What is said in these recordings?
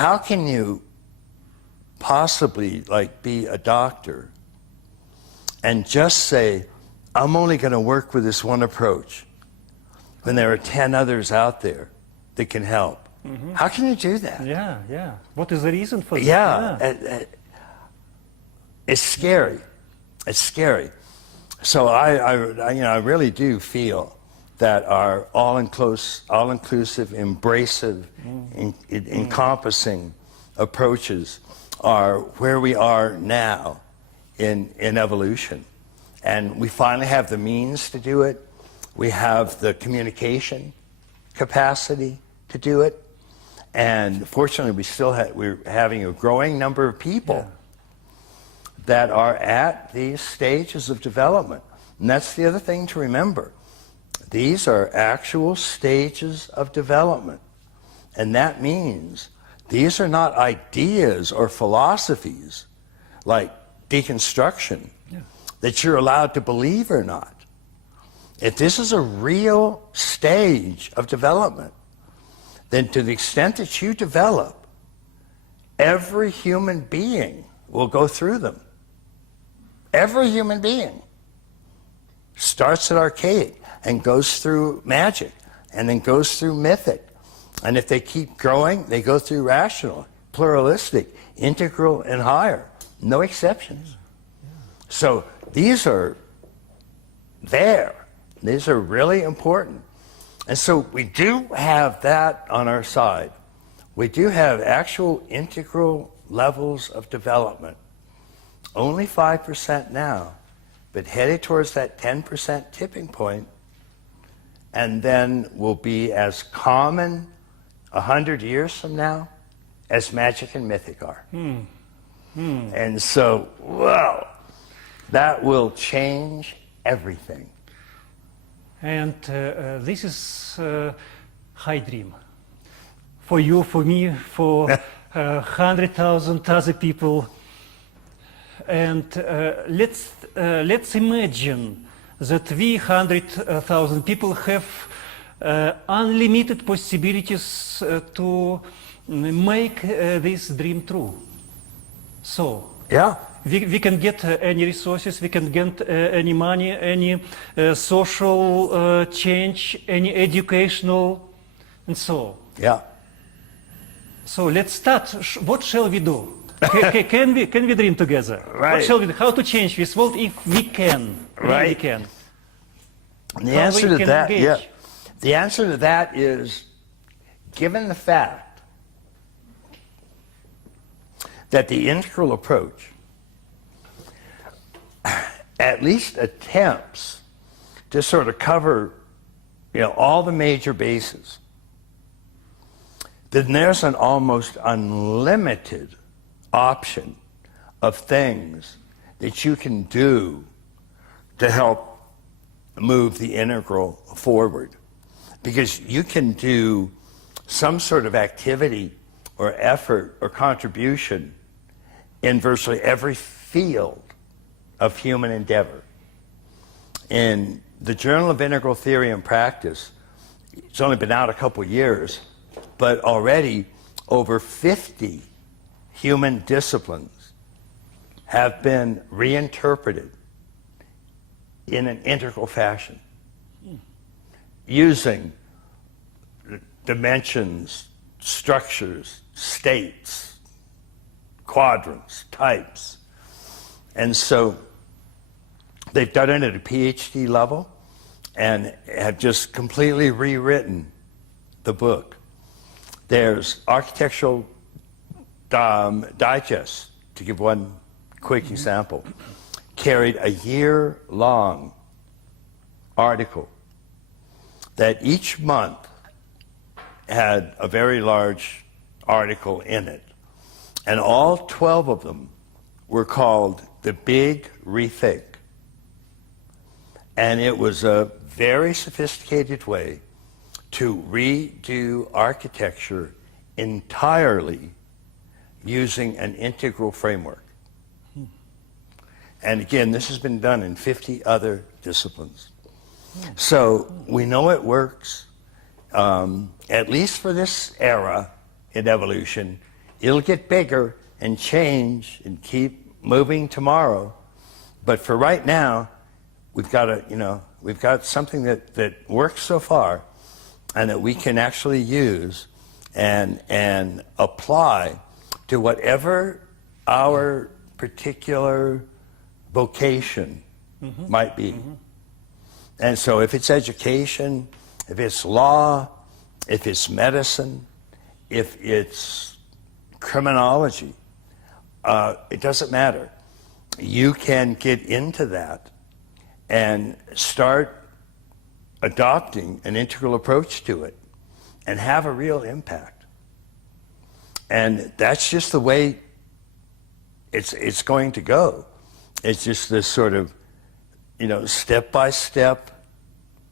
how can you possibly like be a doctor and just say, I'm only going to work with this one approach when there are 10 others out there that can help? Mm-hmm. How can you do that? Yeah. What is the reason for that? Yeah. It's scary. It's scary. So I really do feel that our all-inclusive, embracive, encompassing approaches are where we are now in evolution. And we finally have the means to do it. We have the communication capacity to do it. And fortunately, we're having a growing number of people that are at these stages of development. And that's the other thing to remember. These are actual stages of development. And that means these are not ideas or philosophies like deconstruction that you're allowed to believe or not. If this is a real stage of development, then to the extent that you develop, every human being will go through them. Every human being starts at archaic and goes through magic and then goes through mythic. And if they keep growing, they go through rational, pluralistic, integral, and higher. No exceptions. So these are there. These are really important. And so we do have that on our side. We do have actual integral levels of development. Only 5% now, but headed towards that 10% tipping point, and then will be as common 100 years from now as magic and mythic are. And so, wow, that will change everything. And this is high dream. For you, for me, for 100,000 other people. And let's imagine that we 100,000 people have unlimited possibilities to make this dream true. So we can get any resources, we can get any money, any social change, any educational, and so. So let's start. What shall we do? Can we dream together? Right. What shall we do? How to change this world if we can? Right. We can. The answer to that, the answer to that is, given the fact that the integral approach at least attempts to sort of cover, all the major bases, then there's an almost unlimited option of things that you can do to help move the integral forward. Because you can do some sort of activity or effort or contribution in virtually every field of human endeavor. In the Journal of Integral Theory and Practice, it's only been out a couple years, but already over 50 human disciplines have been reinterpreted in an integral fashion, using dimensions, structures, states, quadrants, types. And so they've done it at a PhD level and have just completely rewritten the book. There's architectural digest, to give one quick example, carried a year-long article that each month had a very large article in it. And all 12 of them were called The Big Rethink. And it was a very sophisticated way to redo architecture entirely using an integral framework. And again, this has been done in 50 other disciplines. So we know it works, at least for this era in evolution. It'll get bigger and change and keep moving tomorrow. But for right now, we've got something that works so far and that we can actually use and apply to whatever our particular vocation might be. And so if it's education, if it's law, if it's medicine, if it's criminology, it doesn't matter. You can get into that and start adopting an integral approach to it and have a real impact. And that's just the way it's going to go. It's just this sort of, step-by-step,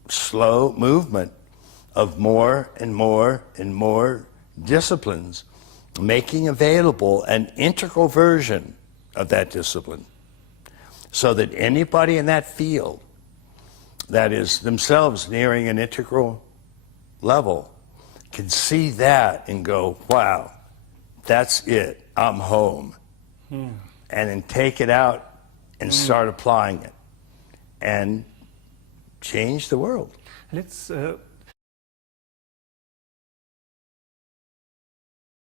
slow movement of more and more and more disciplines, making available an integral version of that discipline so that anybody in that field that is themselves nearing an integral level can see that and go, wow, that's it, I'm home. And then take it out and start applying it and change the world. Let's